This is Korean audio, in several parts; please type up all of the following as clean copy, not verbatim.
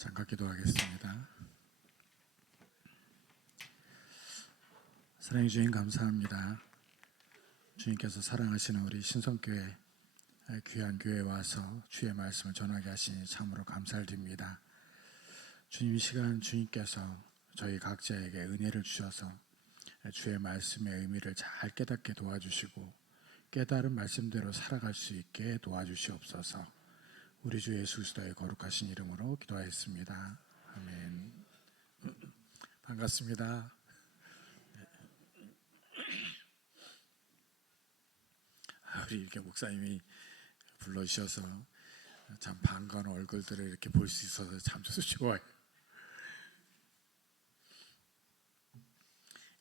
잠깐 기도하겠습니다. 사랑해 주님 감사합니다. 주님께서 사랑하시는 우리 신성교회 귀한 교회에 와서 주의 말씀을 전하게 하시니 참으로 감사를 드립니다. 주님, 이 시간 주님께서 저희 각자에게 은혜를 주셔서 주의 말씀의 의미를 잘 깨닫게 도와주시고 깨달은 말씀대로 살아갈 수 있게 도와주시옵소서. 우리 주 예수 그리스도의 거룩하신 이름으로 기도하였습니다. 아멘. 반갑습니다. 우리 이렇게 목사님이 불러주셔서 참 반가운 얼굴들을 이렇게 볼 수 있어서 참 좋아요.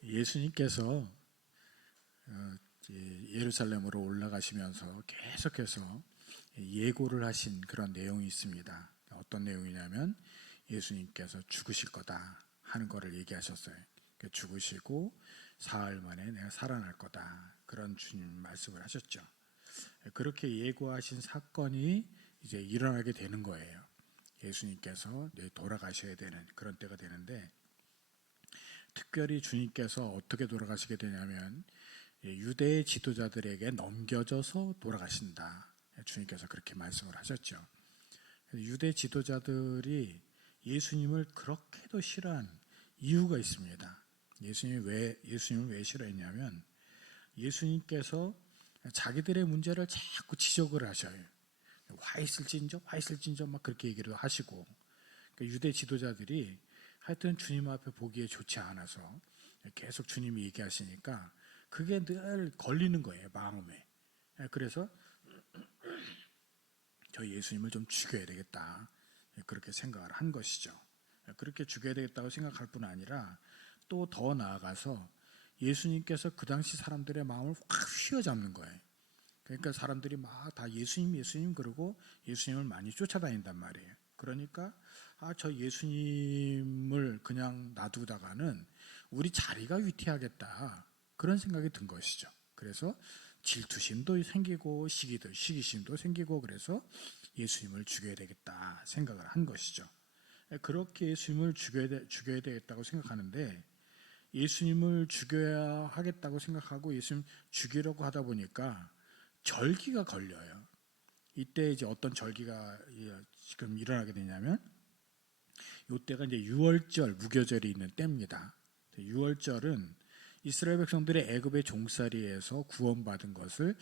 예수님께서 예루살렘으로 올라가시면서 계속해서 예고를 하신 그런 내용이 있습니다. 어떤 내용이냐면 예수님께서 죽으실 거다 하는 것을 얘기하셨어요. 죽으시고 사흘 만에 내가 살아날 거다, 그런 주님 말씀을 하셨죠. 그렇게 예고하신 사건이 이제 일어나게 되는 거예요. 예수님께서 돌아가셔야 되는 그런 때가 되는데, 특별히 주님께서 어떻게 돌아가시게 되냐면 유대의 지도자들에게 넘겨져서 돌아가신다. 주님께서 그렇게 말씀을 하셨죠. 유대 지도자들이 예수님을 그렇게도 싫어한 이유가 있습니다. 예수님을 왜 싫어했냐면 예수님께서 자기들의 문제를 자꾸 지적을 하셔요. 화 있을진저 막 그렇게 얘기를 하시고, 유대 지도자들이 하여튼 주님 앞에 보기에 좋지 않아서 계속 주님이 얘기하시니까 그게 늘 걸리는 거예요, 마음에. 그래서 저 예수님을 좀 죽여야 되겠다, 그렇게 생각을 한 것이죠. 그렇게 죽여야 되겠다고 생각할 뿐 아니라 또 더 나아가서 예수님께서 그 당시 사람들의 마음을 확 휘어잡는 거예요. 그러니까 사람들이 막 다 예수님 그러고 예수님을 많이 쫓아다닌단 말이에요. 그러니까 저 예수님을 그냥 놔두다가는 우리 자리가 위태하겠다, 그런 생각이 든 것이죠. 그래서 질투심도 생기고 시기심도 생기고, 그래서 예수님을 죽여야 되겠다 생각을 한 것이죠. 그렇게 예수님을 죽여야 되겠다고 생각하는데, 예수님을 죽여야 하겠다고 생각하고 예수님 죽이려고 하다 보니까 절기가 걸려요. 이때 이제 어떤 절기가 지금 일어나게 되냐면, 이때가 이제 유월절 무교절이 있는 때입니다. 유월절은 이스라엘 백성들의 애굽의 종살이에서 구원받은 것을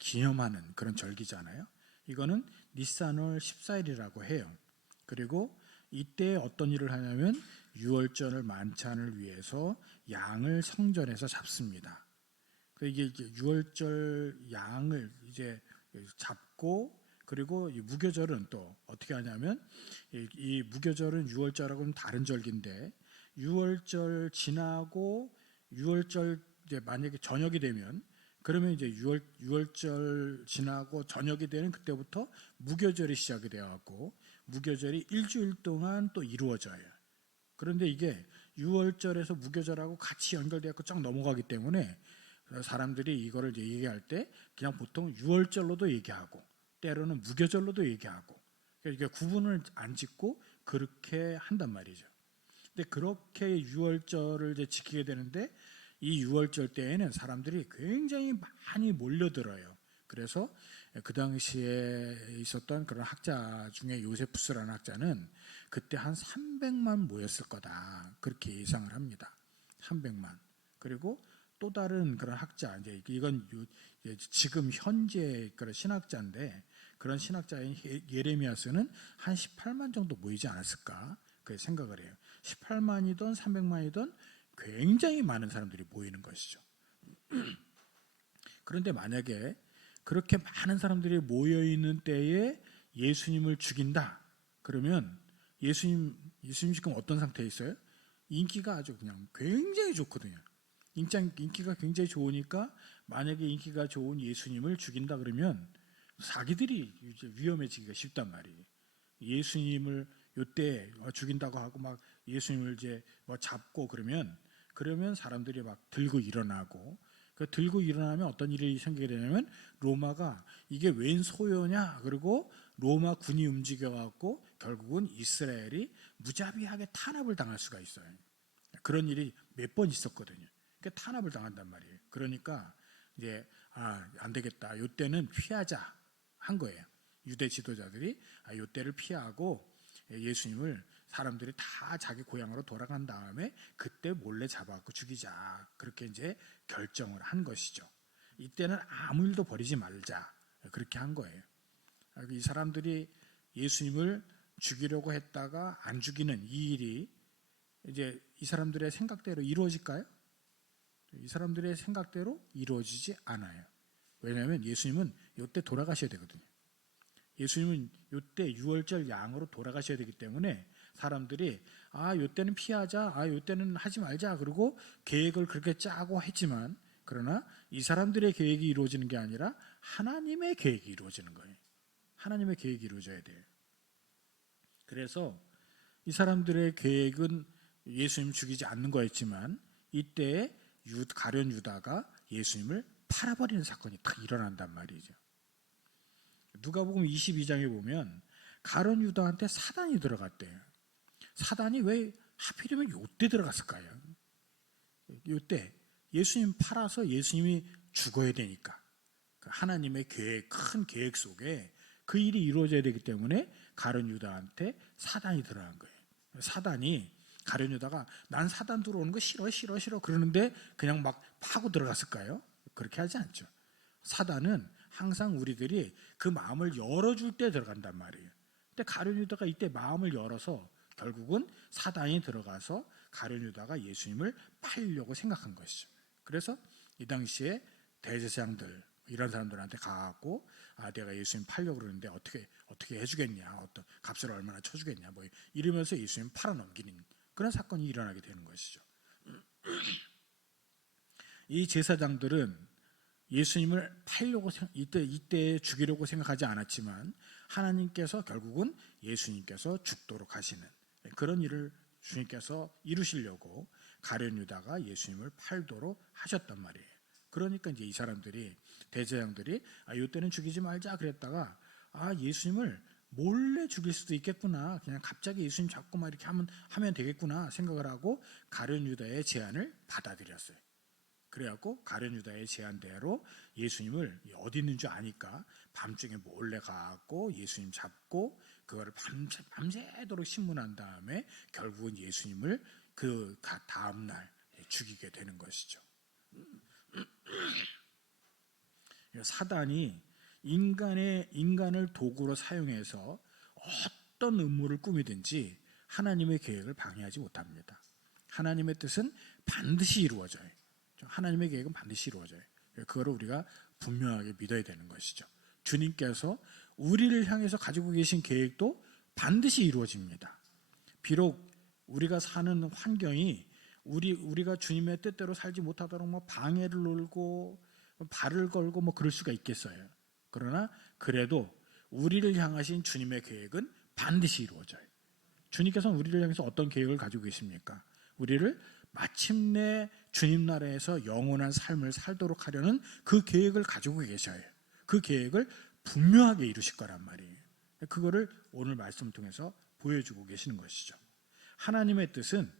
기념하는 그런 절기잖아요. 이거는 니산월 14일이라고 해요. 그리고 이때 어떤 일을 하냐면 유월절 만찬을 위해서 양을 성전에서 잡습니다. 이게 유월절 양을 이제 잡고, 그리고 이 무교절은 또 어떻게 하냐면, 이 무교절은 유월절하고는 다른 절기인데, 유월절 지나고 유월절 이제 만약에 저녁이 되면, 그러면 이제 유월절 지나고 저녁이 되는 그때부터 무교절이 시작이 되어갖고 무교절이 일주일 동안 또 이루어져요. 그런데 이게 유월절에서 무교절하고 같이 연결되어서 쫙 넘어가기 때문에 사람들이 이거를 얘기할 때 그냥 보통 유월절로도 얘기하고 때로는 무교절로도 얘기하고, 그러니까 구분을 안 짓고 그렇게 한단 말이죠. 근데 그렇게 유월절을 이제 지키게 되는데, 이 유월절 때에는 사람들이 굉장히 많이 몰려들어요. 그래서 그 당시에 있었던 그런 학자 중에 요세푸스라는 학자는 그때 한 300만 모였을 거다, 그렇게 예상을 합니다. 300만. 그리고 또 다른 그런 학자, 이제 이건 지금 현재 그런 신학자인데, 그런 신학자인 예레미야스는 한 18만 정도 모이지 않았을까, 그 생각을 해요. 18만이든 300만이든 굉장히 많은 사람들이 모이는 것이죠. 그런데 만약에 그렇게 많은 사람들이 모여 있는 때에 예수님을 죽인다, 그러면 예수님 지금 어떤 상태에 있어요? 인기가 아주 그냥 굉장히 좋거든요. 인기가 굉장히 좋으니까 만약에 인기가 좋은 예수님을 죽인다 그러면 자기들이 이제 위험해지기가 쉽단 말이에요. 예수님을 요때 죽인다고 하고 막 예수님을 이제 잡고 그러면 사람들이 막 들고 일어나고, 그 들고 일어나면 어떤 일이 생기게 되냐면 로마가 이게 웬 소요냐, 그리고 로마 군이 움직여 갖고 결국은 이스라엘이 무자비하게 탄압을 당할 수가 있어요. 그런 일이 몇 번 있었거든요. 그러니까 탄압을 당한단 말이에요. 그러니까 이제 안 되겠다. 이때는 피하자 한 거예요. 유대 지도자들이 이때를 피하고 예수님을 사람들이 다 자기 고향으로 돌아간 다음에 그때 몰래 잡아갖고 죽이자. 그렇게 이제 결정을 한 것이죠. 이때는 아무 일도 벌이지 말자. 그렇게 한 거예요. 이 사람들이 예수님을 죽이려고 했다가 안 죽이는 이 일이 이제 이 사람들의 생각대로 이루어질까요? 이 사람들의 생각대로 이루어지지 않아요. 왜냐하면 예수님은 이때 돌아가셔야 되거든요. 예수님은 이때 유월절 양으로 돌아가셔야 되기 때문에 사람들이 이때는 피하자, 이때는 하지 말자 그러고 계획을 그렇게 짜고 했지만 그러나 이 사람들의 계획이 이루어지는 게 아니라 하나님의 계획이 이루어지는 거예요. 하나님의 계획이 이루어져야 돼요. 그래서 이 사람들의 계획은 예수님 죽이지 않는 거였지만 이때에 가룟 유다가 예수님을 팔아버리는 사건이 딱 일어난단 말이죠. 누가복음 22장에 보면 가룟 유다한테 사단이 들어갔대요. 사단이 왜 하필이면 이때 들어갔을까요? 이때 예수님 팔아서 예수님이 죽어야 되니까 하나님의 계획, 큰 계획 속에 그 일이 이루어져야 되기 때문에 가룟 유다한테 사단이 들어간 거예요. 사단이 가룟 유다가 난 사단 들어오는 거 싫어 그러는데 그냥 막 파고 들어갔을까요? 그렇게 하지 않죠. 사단은 항상 우리들이 그 마음을 열어줄 때 들어간단 말이에요. 근데 가룟 유다가 이때 마음을 열어서 결국은 사단이 들어가서 가룟 유다가 예수님을 팔려고 생각한 것이죠. 그래서 이 당시에 대제사장들 이런 사람들한테 가갖고 내가 예수님 팔려고 그러는데 어떻게 해주겠냐, 어떤 값을 얼마나 쳐주겠냐, 뭐 이러면서 예수님 팔아넘기는 그런 사건이 일어나게 되는 것이죠. 이 제사장들은 예수님을 팔려고 이때 죽이려고 생각하지 않았지만 하나님께서 결국은 예수님께서 죽도록 하시는 그런 일을 주님께서 이루시려고 가룟 유다가 예수님을 팔도록 하셨단 말이에요. 그러니까 이제 이 사람들이 대제사장들이 이때는 죽이지 말자 그랬다가 예수님을 몰래 죽일 수도 있겠구나. 그냥 갑자기 예수님 잡고 막 이렇게 하면 되겠구나 생각을 하고 가룟 유다의 제안을 받아들였어요. 그래갖고 가룟 유다의 제안대로 예수님을 어디 있는 줄 아니까 밤중에 몰래 가갖고 예수님 잡고 그거를 밤새도록 신문한 다음에 결국은 예수님을 그 다음날 죽이게 되는 것이죠. 사단이 인간을 도구로 사용해서 어떤 음모를 꾸미든지 하나님의 계획을 방해하지 못합니다. 하나님의 뜻은 반드시 이루어져요. 하나님의 계획은 반드시 이루어져요. 그거를 우리가 분명하게 믿어야 되는 것이죠. 주님께서 우리를 향해서 가지고 계신 계획도 반드시 이루어집니다. 비록 우리가 사는 환경이 우리가 주님의 뜻대로 살지 못하도록 뭐 방해를 놀고 발을 걸고 뭐 그럴 수가 있겠어요. 그러나 그래도 우리를 향하신 주님의 계획은 반드시 이루어져요. 주님께서는 우리를 향해서 어떤 계획을 가지고 계십니까? 우리를 마침내 주님 나라에서 영원한 삶을 살도록 하려는 그 계획을 가지고 계셔요. 그 계획을 분명하게 이루실 거란 말이에요. 그거를 오늘 말씀을 통해서 보여주고 계시는 것이죠. 하나님의 뜻은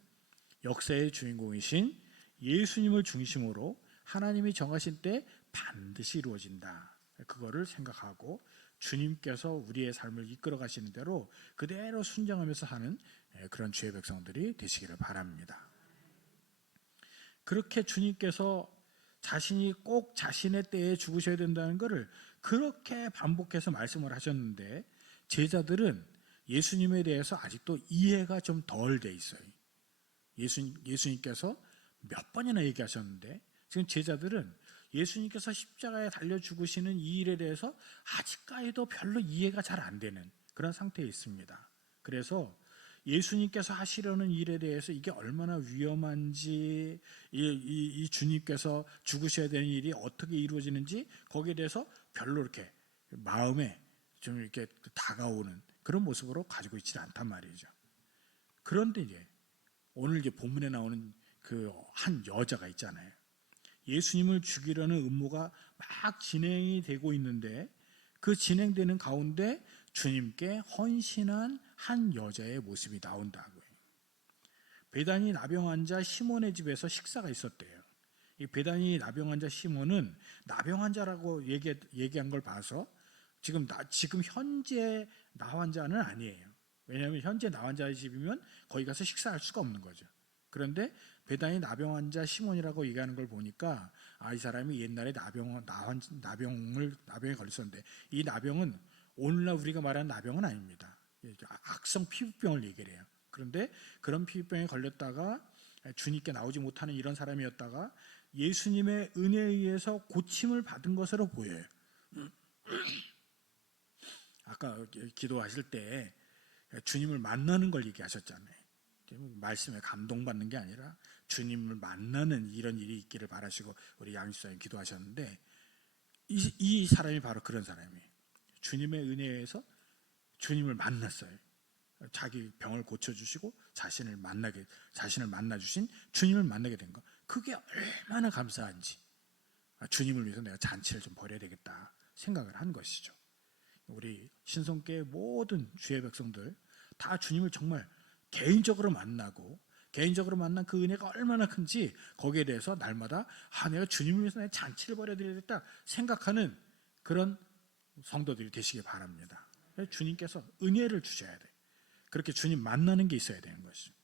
역사의 주인공이신 예수님을 중심으로 하나님이 정하신 때 반드시 이루어진다. 그거를 생각하고 주님께서 우리의 삶을 이끌어 가시는 대로 그대로 순종하면서 사는 그런 주의 백성들이 되시기를 바랍니다. 그렇게 주님께서 자신이 꼭 자신의 때에 죽으셔야 된다는 것을 그렇게 반복해서 말씀을 하셨는데 제자들은 예수님에 대해서 아직도 이해가 좀 덜 돼 있어요. 예수님께서 몇 번이나 얘기하셨는데 지금 제자들은 예수님께서 십자가에 달려 죽으시는 이 일에 대해서 아직까지도 별로 이해가 잘 안 되는 그런 상태에 있습니다. 그래서 예수님께서 하시려는 일에 대해서 이게 얼마나 위험한지 이 주님께서 죽으셔야 되는 일이 어떻게 이루어지는지 거기에 대해서 별로 이렇게 마음에 좀 이렇게 다가오는 그런 모습으로 가지고 있지 않단 말이죠. 그런데 이제 오늘 이제 본문에 나오는 그 한 여자가 있잖아요. 예수님을 죽이려는 음모가 막 진행이 되고 있는데 그 진행되는 가운데 주님께 헌신한 한 여자의 모습이 나온다고요. 베다니 나병 환자 시몬의 집에서 식사가 있었대요. 이 베다니 나병 환자 시몬은 나병 환자라고 얘기한 걸 봐서 지금 현재 나 환자는 아니에요. 왜냐하면 현재 나 환자의 집이면 거기 가서 식사할 수가 없는 거죠. 그런데 베다니 나병 환자 시몬이라고 얘기하는 걸 보니까 이 사람이 옛날에 나병에 걸렸었는데, 이 나병은 오늘날 우리가 말하는 나병은 아닙니다. 악성 피부병을 얘기를 해요. 그런데 그런 피부병에 걸렸다가 주님께 나오지 못하는 이런 사람이었다가 예수님의 은혜에 의해서 고침을 받은 것으로 보여요. 아까 기도하실 때 주님을 만나는 걸 얘기하셨잖아요. 말씀에 감동받는 게 아니라 주님을 만나는 이런 일이 있기를 바라시고 우리 양수사님 기도하셨는데, 이 사람이 바로 그런 사람이에요. 주님의 은혜에서 주님을 만났어요. 자기 병을 고쳐주시고 자신을 만나주신 주님을 만나게 된 거, 그게 얼마나 감사한지 주님을 위해서 내가 잔치를 좀 벌여야 되겠다 생각을 한 것이죠. 우리 신성교회 모든 주의 백성들 다 주님을 정말 개인적으로 만나고 개인적으로 만난 그 은혜가 얼마나 큰지 거기에 대해서 날마다 내가 주님을 위해서 내 잔치를 벌여드려야겠다 생각하는 그런 성도들이 되시길 바랍니다. 주님께서 은혜를 주셔야 돼요. 그렇게 주님 만나는 게 있어야 되는 것이죠.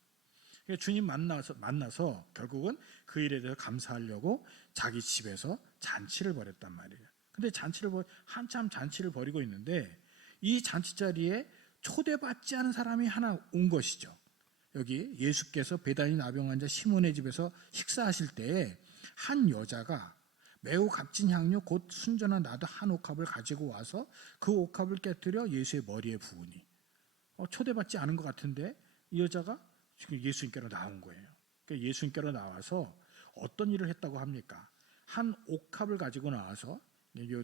주님 만나서 결국은 그 일에 대해서 감사하려고 자기 집에서 잔치를 벌였단 말이에요. 근데 한참 잔치를 벌이고 있는데 이 잔치 자리에 초대받지 않은 사람이 하나 온 것이죠. 여기 예수께서 베다니 나병 환자 시몬의 집에서 식사하실 때에 한 여자가 매우 값진 향료 곧 순전한 나도 한 옥합을 가지고 와서 그 옥합을 깨뜨려 예수의 머리에 부으니, 초대받지 않은 것 같은데 이 여자가 지금 예수님께로 나온 거예요. 그러니까 예수님께로 나와서 어떤 일을 했다고 합니까? 한 옥합을 가지고 나와서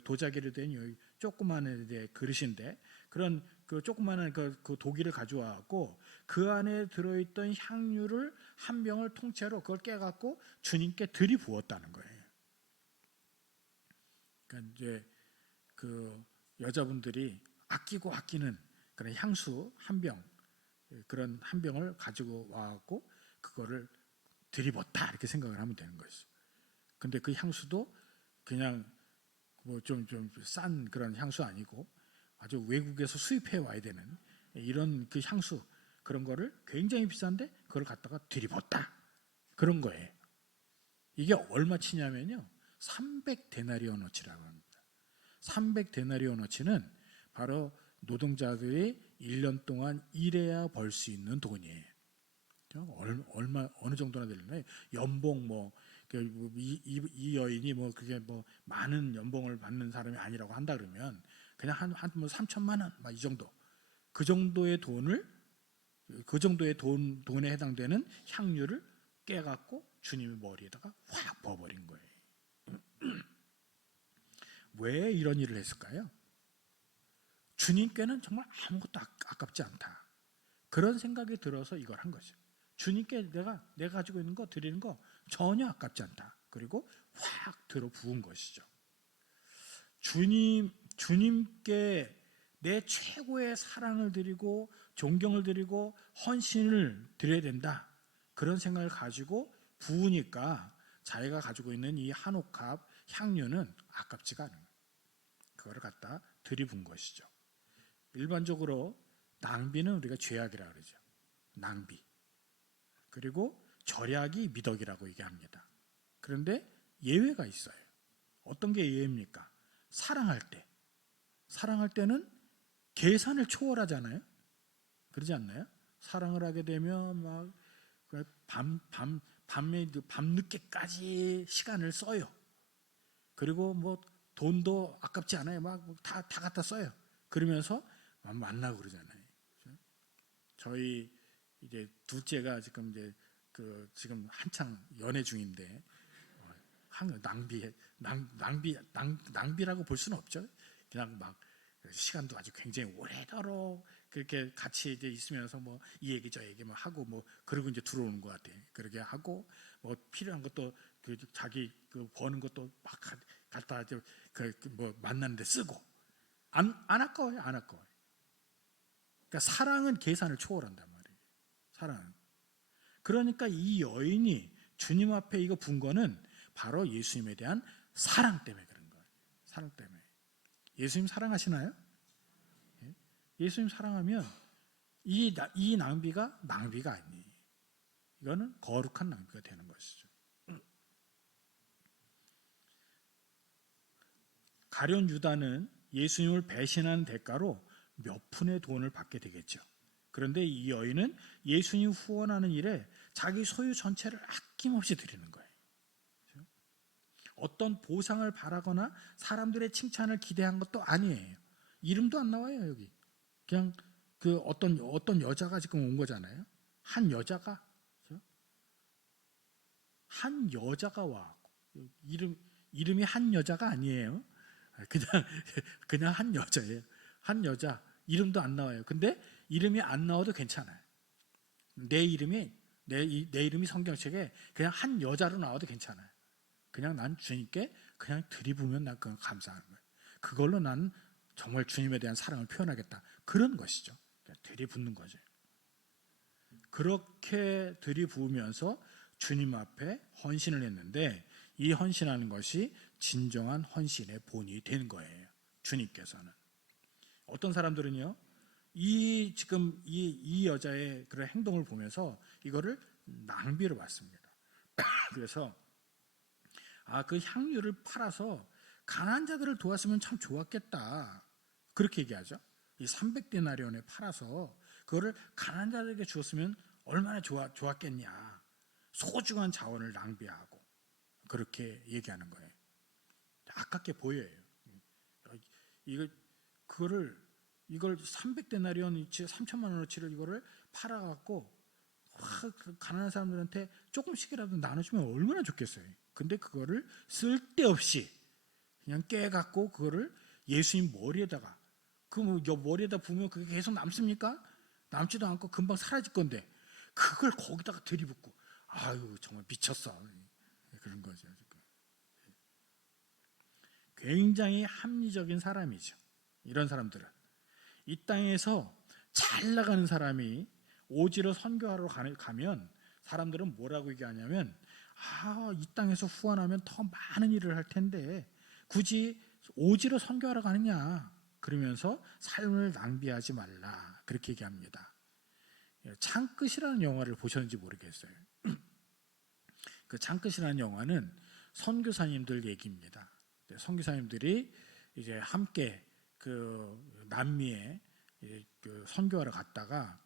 도자기로 된 조그마한 그릇인데, 그런 그 조그마한 그 도기를 가져와갖고 그 안에 들어있던 향유를 한 병을 통째로 그걸 깨갖고 주님께 들이부었다는 거예요. 그러니까 이제 그 여자분들이 아끼는 그런 향수 한 병, 그런 한 병을 가지고 와갖고 그거를 들이붓다 이렇게 생각을 하면 되는 것이죠. 근데 그 향수도 그냥 뭐 좀 싼 그런 향수 아니고 아주 외국에서 수입해 와야 되는 이런 그 향수, 그런 거를 굉장히 비싼데 그걸 갖다가 들이붓다 그런 거예요. 이게 얼마치냐면요, 300데나리오너치라고 합니다. 300데나리오너치는 바로 노동자들이 1년 동안 일해야 벌 수 있는 돈이에요. 어느 정도나 되려나요? 연봉 이 여인이 그게 많은 연봉을 받는 사람이 아니라고 한다 그러면 그냥 한 3천만 원 이 정도, 그 정도의 돈에 해당되는 향유를 깨갖고 주님의 머리에다가 확 부어버린 거예요. 왜 이런 일을 했을까요? 주님께는 정말 아무것도 아깝지 않다, 그런 생각이 들어서 이걸 한 거죠. 주님께 내가 가지고 있는 거 드리는 거 전혀 아깝지 않다. 그리고 확 들어 부은 것이죠. 주님께 내 최고의 사랑을 드리고 존경을 드리고 헌신을 드려야 된다, 그런 생각을 가지고 부으니까 자기가 가지고 있는 이 한 옥합 향유는 아깝지가 않은 거예요. 그거를 갖다 들이부은 것이죠. 일반적으로 낭비는 우리가 죄악이라고 그러죠. 낭비. 그리고 절약이 미덕이라고 얘기합니다. 그런데 예외가 있어요. 어떤 게 예외입니까? 사랑할 때는 계산을 초월하잖아요. 그러지 않나요? 사랑을 하게 되면 밤늦게까지 시간을 써요. 그리고 돈도 아깝지 않아요. 다 갖다 써요. 그러면서 만나고 그러잖아요. 저희 이제 둘째가 지금 한창 연애 중인데 낭비라고 볼 수는 없죠. 그냥 시간도 아주 굉장히 오래도록 그렇게 같이 이제 있으면서 이 얘기 저 얘기 하고 그러고 이제 들어오는 것 같아. 그렇게 하고 필요한 것도 자기 버는 것도 막 갖다 만나는데 쓰고 안 아까워요. 그러니까 사랑은 계산을 초월한단 말이에요. 사랑은. 그러니까 이 여인이 주님 앞에 이거 분 거는 바로 예수님에 대한 사랑 때문에 그런 거예요. 사랑 때문에. 예수님 사랑하시나요? 예수님 사랑하면 이 낭비가 아니에요. 이거는 거룩한 낭비가 되는 것이죠. 가룟 유다는 예수님을 배신한 대가로 몇 푼의 돈을 받게 되겠죠. 그런데 이 여인은 예수님 후원하는 일에 자기 소유 전체를 아낌없이 드리는 거예요. 어떤 보상을 바라거나 사람들의 칭찬을 기대한 것도 아니에요. 이름도 안 나와요, 여기. 그냥 그 어떤 여자가 지금 온 거잖아요. 한 여자가 와. 이름이 한 여자가 아니에요. 그냥 그냥 한 여자예요. 한 여자. 이름도 안 나와요. 근데 이름이 안 나와도 괜찮아요. 내 이름이 성경책에 그냥 한 여자로 나와도 괜찮아요. 그냥 난 주님께 그냥 드리부면 난 그건 감사하는 거예요. 그걸로 난 정말 주님에 대한 사랑을 표현하겠다. 그런 것이죠. 들이붓는 거죠. 그렇게 들이부으면서 주님 앞에 헌신을 했는데 이 헌신하는 것이 진정한 헌신의 본이 되는 거예요. 주님께서는. 어떤 사람들은요, 지금 이 여자의 그런 행동을 보면서 이거를 낭비로 봤습니다. 그래서 그 향유를 팔아서 가난한 자들을 도왔으면 참 좋았겠다. 그렇게 얘기하죠. 이 300데나리온에 팔아서 그거를 가난한 자들에게 주었으면 얼마나 좋았겠냐. 소중한 자원을 낭비하고 그렇게 얘기하는 거예요. 아깝게 보여요. 이걸 300데나리온어치 3천만 원어치를 이거를 팔아갖고 가난한 사람들한테 조금씩이라도 나눠주면 얼마나 좋겠어요. 근데 그거를 쓸데없이 그냥 깨갖고 그거를 예수님 머리에다가 머리에다 부으면 그게 계속 남습니까? 남지도 않고 금방 사라질 건데 그걸 거기다가 들이붓고 아유 정말 미쳤어. 그런 거죠. 굉장히 합리적인 사람이죠. 이런 사람들은 이 땅에서 잘 나가는 사람이 오지로 선교하러 가면 사람들은 뭐라고 얘기하냐면 이 땅에서 후원하면 더 많은 일을 할 텐데 굳이 오지로 선교하러 가느냐 그러면서 삶을 낭비하지 말라 그렇게 얘기합니다. 창끝이라는 영화를 보셨는지 모르겠어요. 그 창끝이라는 영화는 선교사님들 얘기입니다. 선교사님들이 이제 함께 그 남미에 그 선교하러 갔다가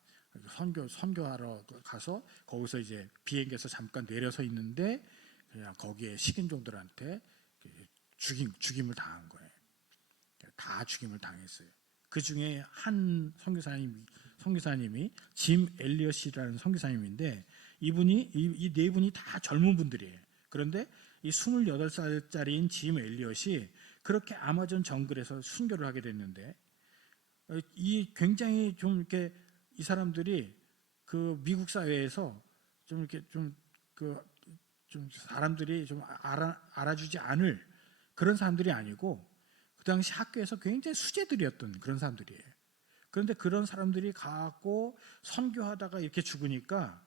선교하러 가서 거기서 이제 비행기에서 잠깐 내려서 있는데 그냥 거기에 식인종들한테 죽임을 당한 거예요. 다 죽임을 당했어요. 그 중에 한 선교사님이 짐 엘리엇이라는 선교사님인데 이분이 이 네 분이 다 젊은 분들이에요. 그런데 이 28살짜리인 짐 엘리엇이 그렇게 아마존 정글에서 순교를 하게 됐는데 이 굉장히 좀 이렇게 이 사람들이 그 미국 사회에서 좀 이렇게 좀 사람들이 좀 알아주지 않을 그런 사람들이 아니고 그 당시 학교에서 굉장히 수재들이었던 그런 사람들이에요. 그런데 그런 사람들이 가고 선교하다가 이렇게 죽으니까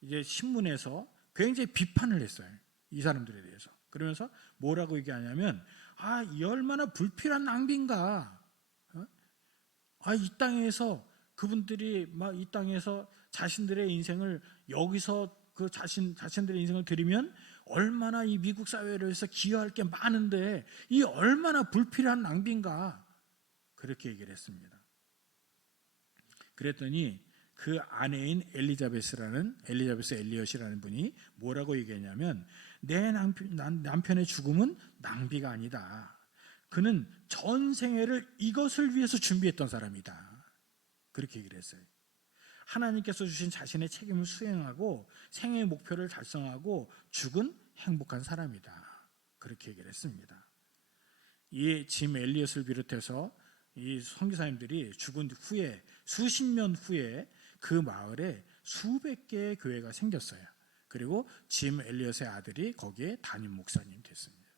이제 신문에서 굉장히 비판을 했어요. 이 사람들에 대해서. 그러면서 뭐라고 얘기하냐면 이 얼마나 불필요한 낭비인가. 이 땅에서 그분들이 막 이 땅에서 자신들의 인생을 여기서 그 자신들의 인생을 드리면 얼마나 이 미국 사회를 위해서 기여할 게 많은데 이 얼마나 불필요한 낭비인가 그렇게 얘기를 했습니다. 그랬더니 그 아내인 엘리자베스 엘리엇이라는 분이 뭐라고 얘기했냐면 내 남편의 죽음은 낭비가 아니다. 그는 전 생애를 이것을 위해서 준비했던 사람이다. 그렇게 얘기를 했어요. 하나님께서 주신 자신의 책임을 수행하고 생애의 목표를 달성하고 죽은 행복한 사람이다. 그렇게 얘기를 했습니다. 이 짐 엘리엇을 비롯해서 이 선교사님들이 죽은 후에 수십 년 후에 그 마을에 수백 개의 교회가 생겼어요. 그리고 짐 엘리엇의 아들이 거기에 담임 목사님 됐습니다.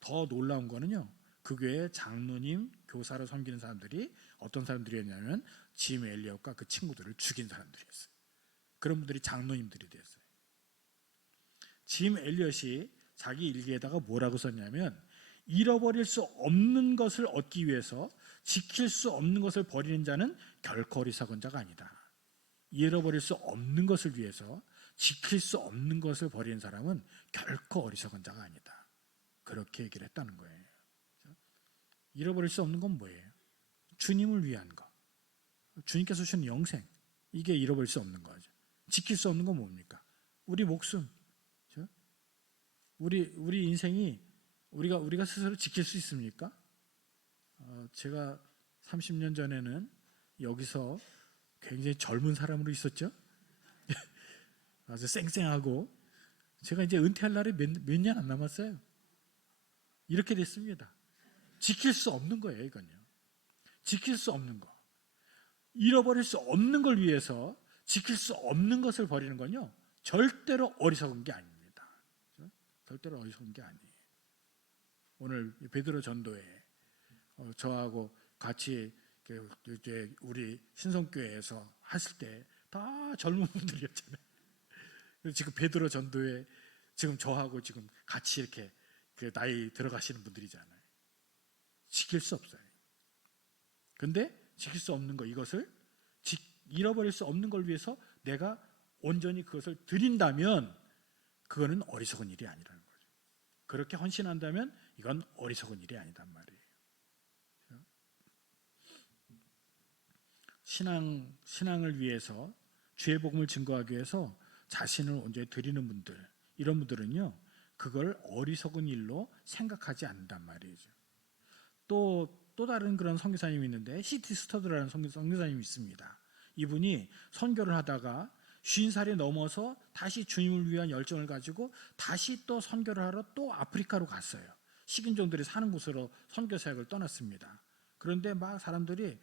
더 놀라운 거는요. 그 교회 장로님, 교사로 섬기는 사람들이 어떤 사람들이었냐면 짐 엘리엇과 그 친구들을 죽인 사람들이었어요. 그런 분들이 장로님들이 됐어요. 짐 엘리엇이 자기 일기에다가 뭐라고 썼냐면, 잃어버릴 수 없는 것을 얻기 위해서 지킬 수 없는 것을 버리는 자는 결코 어리석은 자가 아니다. 잃어버릴 수 없는 것을 위해서 지킬 수 없는 것을 버리는 사람은 결코 어리석은 자가 아니다. 그렇게 얘기를 했다는 거예요. 잃어버릴 수 없는 건 뭐예요? 주님을 위한 것, 주님께서 주신 영생, 이게 잃어버릴 수 없는 거죠. 지킬 수 없는 건 뭡니까? 우리 목숨, 우리 인생이 우리가 스스로 지킬 수 있습니까? 제가 30년 전에는 여기서 굉장히 젊은 사람으로 있었죠. 아주 쌩쌩하고, 제가 이제 은퇴할 날이 몇 년 안 남았어요. 이렇게 됐습니다. 지킬 수 없는 거예요, 이건요. 지킬 수 없는 거. 잃어버릴 수 없는 걸 위해서 지킬 수 없는 것을 버리는 건요, 절대로 어리석은 게 아닙니다. 절대로 어리석은 게 아니에요. 오늘 베드로 전도회 저하고 같이 이제 우리 신성교회에서 하실 때 다 젊은 분들이었잖아요. 지금 베드로 전도회 지금 저하고 지금 같이 이렇게 그 나이 들어가시는 분들이잖아요. 지킬 수 없어요. 근데 지킬 수 없는 거, 이것을 잃어버릴 수 없는 걸 위해서 내가 온전히 그것을 드린다면 그거는 어리석은 일이 아니라는 거죠. 그렇게 헌신한다면 이건 어리석은 일이 아니단 말이에요. 신앙을 위해서, 주의 복음을 증거하기 위해서 자신을 온전히 드리는 분들, 이런 분들은요, 그걸 어리석은 일로 생각하지 않는단 말이죠. 또 다른 그런 선교사님이 있는데, C.T. 스터드라는 선교사님이 있습니다. 이분이 선교를 하다가 50살이 넘어서 다시 주님을 위한 열정을 가지고 다시 또 선교를 하러 또 아프리카로 갔어요. 식인종들이 사는 곳으로 선교 사역을 떠났습니다. 그런데 막 사람들이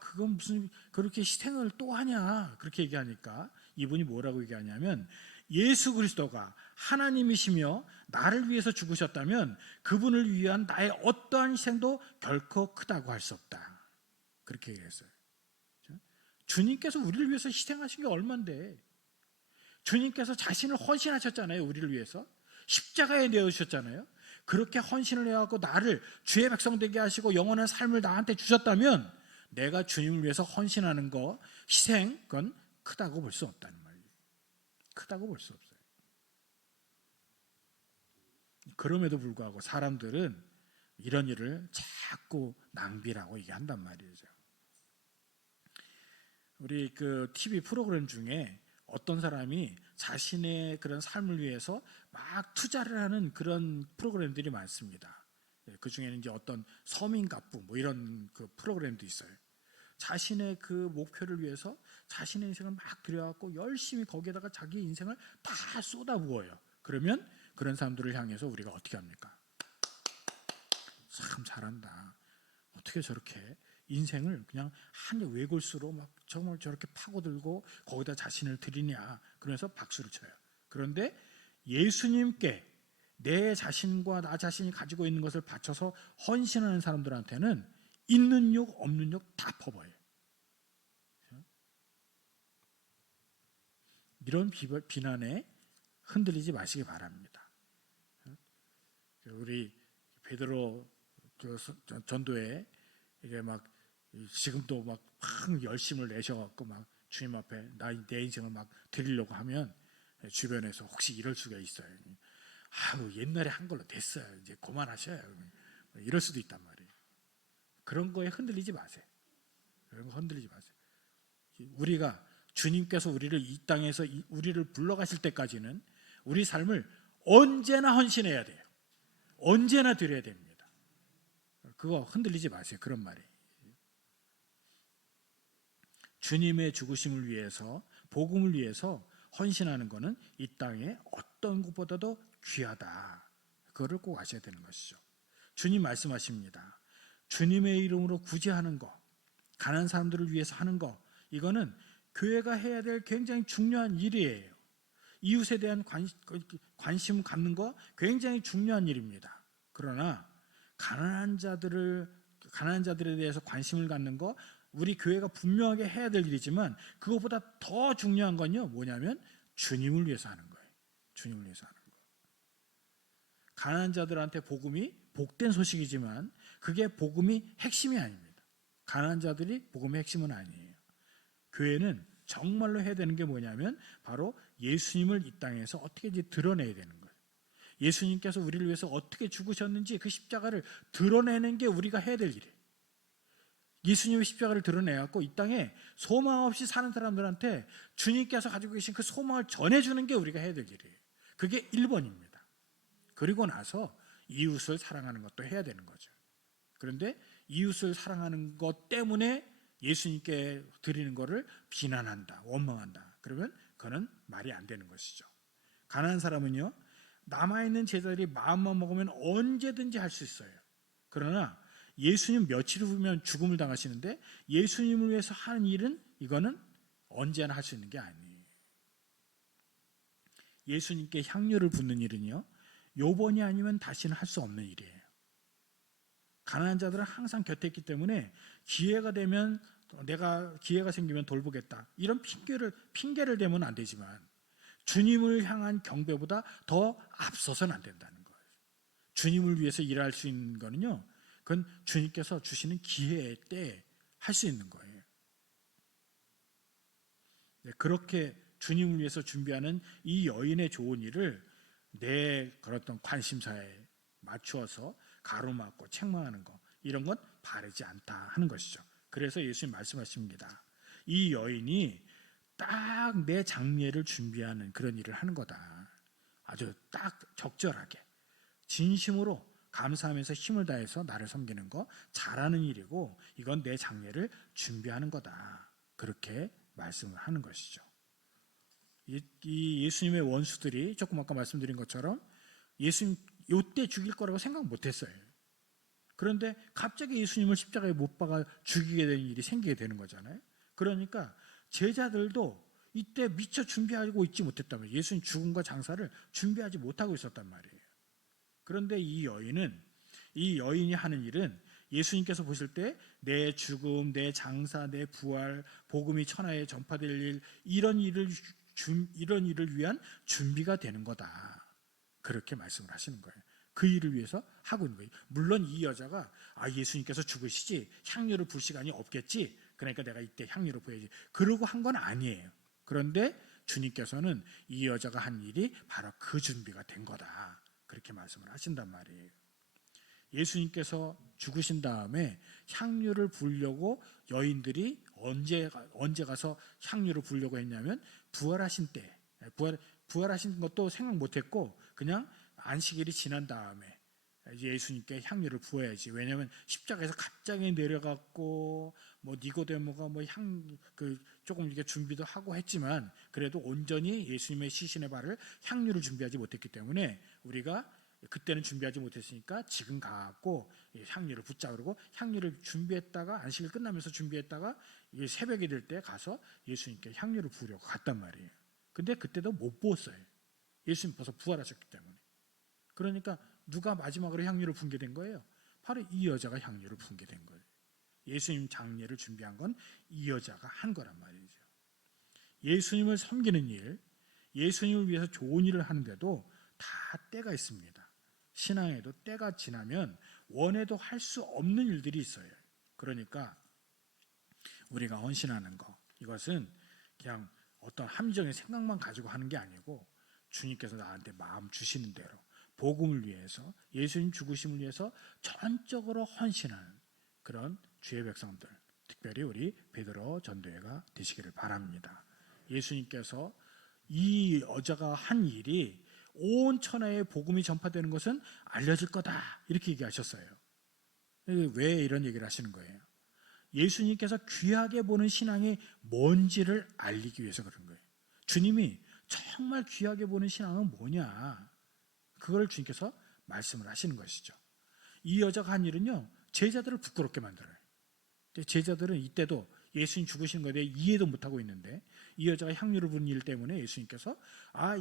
그건 무슨 그렇게 희생을 또 하냐, 그렇게 얘기하니까 이분이 뭐라고 얘기하냐면, 예수 그리스도가 하나님이시며 나를 위해서 죽으셨다면 그분을 위한 나의 어떠한 희생도 결코 크다고 할 수 없다. 그렇게 얘기했어요. 주님께서 우리를 위해서 희생하신 게 얼만데, 주님께서 자신을 헌신하셨잖아요. 우리를 위해서 십자가에 내어주셨잖아요. 그렇게 헌신을 해갖고 나를 주의 백성 되게 하시고 영원한 삶을 나한테 주셨다면 내가 주님을 위해서 헌신하는 거, 희생, 그건 크다고 볼 수 없다는 말이에요. 크다고 볼 수 없어요. 그럼에도 불구하고 사람들은 이런 일을 자꾸 낭비라고 얘기한단 말이죠. 우리 그 TV 프로그램 중에 어떤 사람이 자신의 그런 삶을 위해서 막 투자를 하는 그런 프로그램들이 많습니다. 그 중에는 이제 어떤 서민갑부 뭐 이런 그 프로그램도 있어요. 자신의 그 목표를 위해서 자신의 인생을 막 들여갖고 열심히 거기에다가 자기 인생을 다 쏟아부어요. 그러면 그런 사람들을 향해서 우리가 어떻게 합니까? 참 잘한다. 어떻게 저렇게 인생을 그냥 한 외골수로 막 정말 저렇게 파고들고 거기다 자신을 드리냐, 그래서 박수를 쳐요. 그런데 예수님께 내 자신과 나 자신이 가지고 있는 것을 바쳐서 헌신하는 사람들한테는 있는 욕 없는 욕 다 퍼버려요. 이런 비난에 흔들리지 마시기 바랍니다. 우리 베드로 전도에 이게 막 지금도 막 열심을 내셔갖고 막 주님 앞에 내 인생을 막 드리려고 하면 주변에서 혹시 이럴 수가 있어요. 옛날에 한 걸로 됐어요. 이제 그만하셔요. 이럴 수도 있단 말이에요. 그런 거에 흔들리지 마세요. 그런 거 흔들리지 마세요. 우리가 주님께서 우리를 이 땅에서 우리를 불러가실 때까지는 우리 삶을 언제나 헌신해야 돼요. 언제나 드려야 됩니다. 그거 흔들리지 마세요. 그런 말이에요. 주님의 죽으심을 위해서, 복음을 위해서 헌신하는 것은 이 땅에 어떤 것보다도 귀하다. 그거를 꼭 아셔야 되는 것이죠. 주님 말씀하십니다. 주님의 이름으로 구제하는 것, 가난한 사람들을 위해서 하는 것, 이거는 교회가 해야 될 굉장히 중요한 일이에요. 이웃에 대한 관심을 갖는 거 굉장히 중요한 일입니다. 그러나 가난한 자들을 가난한 자들에 대해서 관심을 갖는 거 우리 교회가 분명하게 해야 될 일이지만 그것보다 더 중요한 건요 뭐냐면 주님을 위해서 하는 거예요. 주님을 위해서 하는 거예요. 가난한 자들한테 복음이 복된 소식이지만 그게 복음이 핵심이 아닙니다. 가난한 자들이 복음의 핵심은 아니에요. 교회는 정말로 해야 되는 게 뭐냐면 바로 예수님을 이 땅에서 어떻게 드러내야 되는 거예요. 예수님께서 우리를 위해서 어떻게 죽으셨는지 그 십자가를 드러내는 게 우리가 해야 될 일이에요. 예수님의 십자가를 드러내갖고 이 땅에 소망 없이 사는 사람들한테 주님께서 가지고 계신 그 소망을 전해주는 게 우리가 해야 될 일이에요. 그게 1번입니다. 그리고 나서 이웃을 사랑하는 것도 해야 되는 거죠. 그런데 이웃을 사랑하는 것 때문에 예수님께 드리는 것을 비난한다, 원망한다. 그러면 그거는 말이 안 되는 것이죠. 가난한 사람은요, 남아있는 제자들이 마음만 먹으면 언제든지 할 수 있어요. 그러나 예수님 며칠 후면 죽음을 당하시는데 예수님을 위해서 하는 일은 이거는 언제나 할 수 있는 게 아니에요. 예수님께 향유를 붓는 일은요, 요번이 아니면 다시는 할 수 없는 일이에요. 가난한 자들은 항상 곁에 있기 때문에 기회가 되면 내가 기회가 생기면 돌보겠다. 이런 핑계를 대면 안 되지만 주님을 향한 경배보다 더 앞서서는 안 된다는 거예요. 주님을 위해서 일할 수 있는 거는요. 그건 주님께서 주시는 기회 때 할 수 있는 거예요. 네, 그렇게 주님을 위해서 준비하는 이 여인의 좋은 일을 내 그랬던 관심사에 맞추어서 가로막고 책망하는 거 이런 건 바르지 않다 하는 것이죠. 그래서 예수님 말씀하십니다. 이 여인이 딱 내 장례를 준비하는 그런 일을 하는 거다. 아주 딱 적절하게 진심으로 감사하면서 힘을 다해서 나를 섬기는 거 잘하는 일이고 이건 내 장례를 준비하는 거다. 그렇게 말씀을 하는 것이죠. 이 예수님의 원수들이 조금 아까 말씀드린 것처럼 예수님 요때 죽일 거라고 생각 못했어요. 그런데 갑자기 예수님을 십자가에 못 박아 죽이게 되는 일이 생기게 되는 거잖아요. 그러니까 제자들도 이때 미처 준비하고 있지 못했단 말이에요. 예수님 죽음과 장사를 준비하지 못하고 있었단 말이에요. 그런데 이 여인이 하는 일은 예수님께서 보실 때 내 죽음, 내 장사, 내 부활, 복음이 천하에 전파될 일 이런 일을 위한 준비가 되는 거다. 그렇게 말씀을 하시는 거예요. 그 일을 위해서 하고 있는 거예요. 물론 이 여자가 예수님께서 죽으시지 향유를 부을 시간이 없겠지. 그러니까 내가 이때 향유를 부어야지. 그러고 한 건 아니에요. 그런데 주님께서는 이 여자가 한 일이 바로 그 준비가 된 거다. 그렇게 말씀을 하신단 말이에요. 예수님께서 죽으신 다음에 향유를 부으려고 여인들이 언제 가서 향유를 부으려고 했냐면 부활하신 때 부활하신 것도 생각 못했고 그냥 안식일이 지난 다음에 예수님께 향유를 부어야지. 왜냐하면 십자가에서 갑자기 내려갔고 뭐 니고데모가 조금 이렇게 준비도 하고 했지만 그래도 온전히 예수님의 시신의 발을 향유를 준비하지 못했기 때문에 우리가 그때는 준비하지 못했으니까 지금 가고 향유를 붓자 그러고 향유를 준비했다가 안식일 끝나면서 준비했다가 새벽이 될 때 가서 예수님께 향유를 부으려고 갔단 말이에요. 근데 그때도 못 부었어요. 예수님 벌써 부활하셨기 때문에. 그러니까 누가 마지막으로 향유를 붓게 된 거예요? 바로 이 여자가 향유를 붓게 된 거예요. 예수님 장례를 준비한 건 이 여자가 한 거란 말이죠. 예수님을 섬기는 일, 예수님을 위해서 좋은 일을 하는데도 다 때가 있습니다. 신앙에도 때가 지나면 원해도 할 수 없는 일들이 있어요. 그러니까 우리가 헌신하는 거 이것은 그냥 어떤 함정의 생각만 가지고 하는 게 아니고 주님께서 나한테 마음 주시는 대로 복음을 위해서 예수님 죽으심을 위해서 전적으로 헌신하는 그런 주의 백성들 특별히 우리 베드로 전도회가 되시기를 바랍니다. 예수님께서 이 여자가 한 일이 온 천하에 복음이 전파되는 것은 알려질 거다 이렇게 얘기하셨어요. 왜 이런 얘기를 하시는 거예요? 예수님께서 귀하게 보는 신앙이 뭔지를 알리기 위해서 그런 거예요. 주님이 정말 귀하게 보는 신앙은 뭐냐 그걸 주님께서 말씀을 하시는 것이죠. 이 여자가 한 일은요 제자들을 부끄럽게 만들어요. 제자들은 이때도 예수님 죽으시는 것에 대해 이해도 못하고 있는데 이 여자가 향유를 부은 일 때문에 예수님께서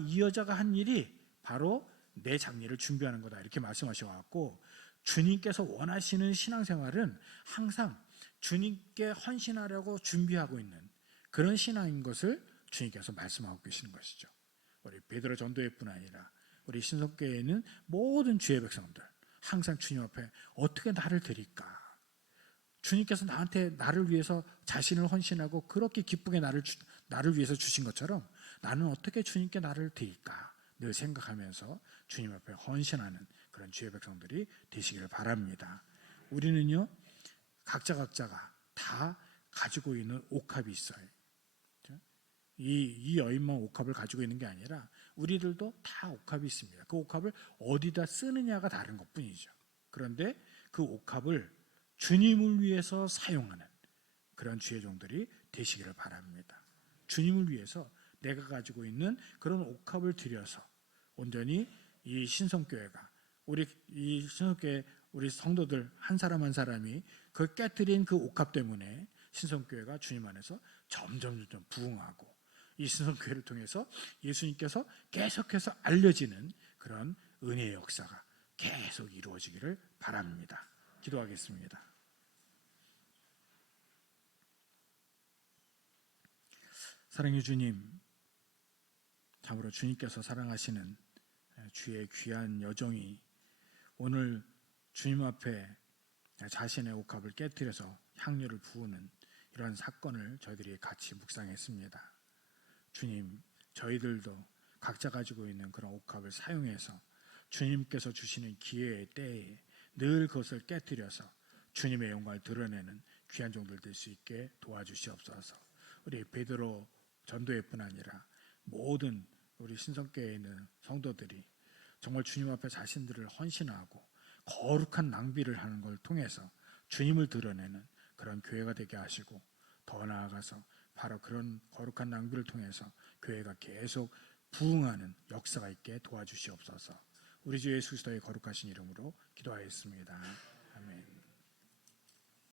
이 여자가 한 일이 바로 내 장례를 준비하는 거다 이렇게 말씀하셔갖고 주님께서 원하시는 신앙생활은 항상 주님께 헌신하려고 준비하고 있는 그런 신앙인 것을 주님께서 말씀하고 계시는 것이죠. 우리 베드로 전도회뿐 아니라 우리 신성교회에는 모든 주의 백성들 항상 주님 앞에 어떻게 나를 드릴까? 주님께서 나를 위해서 자신을 헌신하고 그렇게 기쁘게 나를 위해서 주신 것처럼 나는 어떻게 주님께 나를 드릴까? 늘 생각하면서 주님 앞에 헌신하는 그런 주의 백성들이 되시기를 바랍니다. 우리는요, 각자가 다 가지고 있는 옥합이 있어요. 이 여인만 옥합을 가지고 있는 게 아니라 우리들도 다 옥합이 있습니다. 그 옥합을 어디다 쓰느냐가 다른 것뿐이죠. 그런데 그 옥합을 주님을 위해서 사용하는 그런 주의 종들이 되시기를 바랍니다. 주님을 위해서 내가 가지고 있는 그런 옥합을 들여서 온전히 이 신성교회가 이 신성교회 우리 성도들 한 사람 한 사람이 그 깨뜨린 그 옥합 때문에 신성교회가 주님 안에서 점점 부흥하고 이 신성교회를 통해서 예수님께서 계속해서 알려지는 그런 은혜의 역사가 계속 이루어지기를 바랍니다. 기도하겠습니다. 사랑의 주님, 참으로 주님께서 사랑하시는 주의 귀한 여종이 오늘 주님 앞에 자신의 옥합을 깨뜨려서 향료를 부으는 이러한 사건을 저희들이 같이 묵상했습니다. 주님, 저희들도 각자 가지고 있는 그런 옥합을 사용해서 주님께서 주시는 기회의 때에 늘 그것을 깨뜨려서 주님의 영광을 드러내는 귀한 종들 될 수 있게 도와주시옵소서. 우리 베드로 전도회뿐 아니라 모든 우리 신성교회에 있는 성도들이 정말 주님 앞에 자신들을 헌신하고 거룩한 낭비를 하는 걸 통해서 주님을 드러내는 그런 교회가 되게 하시고, 더 나아가서 바로 그런 거룩한 낭비를 통해서 교회가 계속 부흥하는 역사가 있게 도와주시옵소서. 우리 주 예수 그리스도의 거룩하신 이름으로 기도하였습니다. 아멘.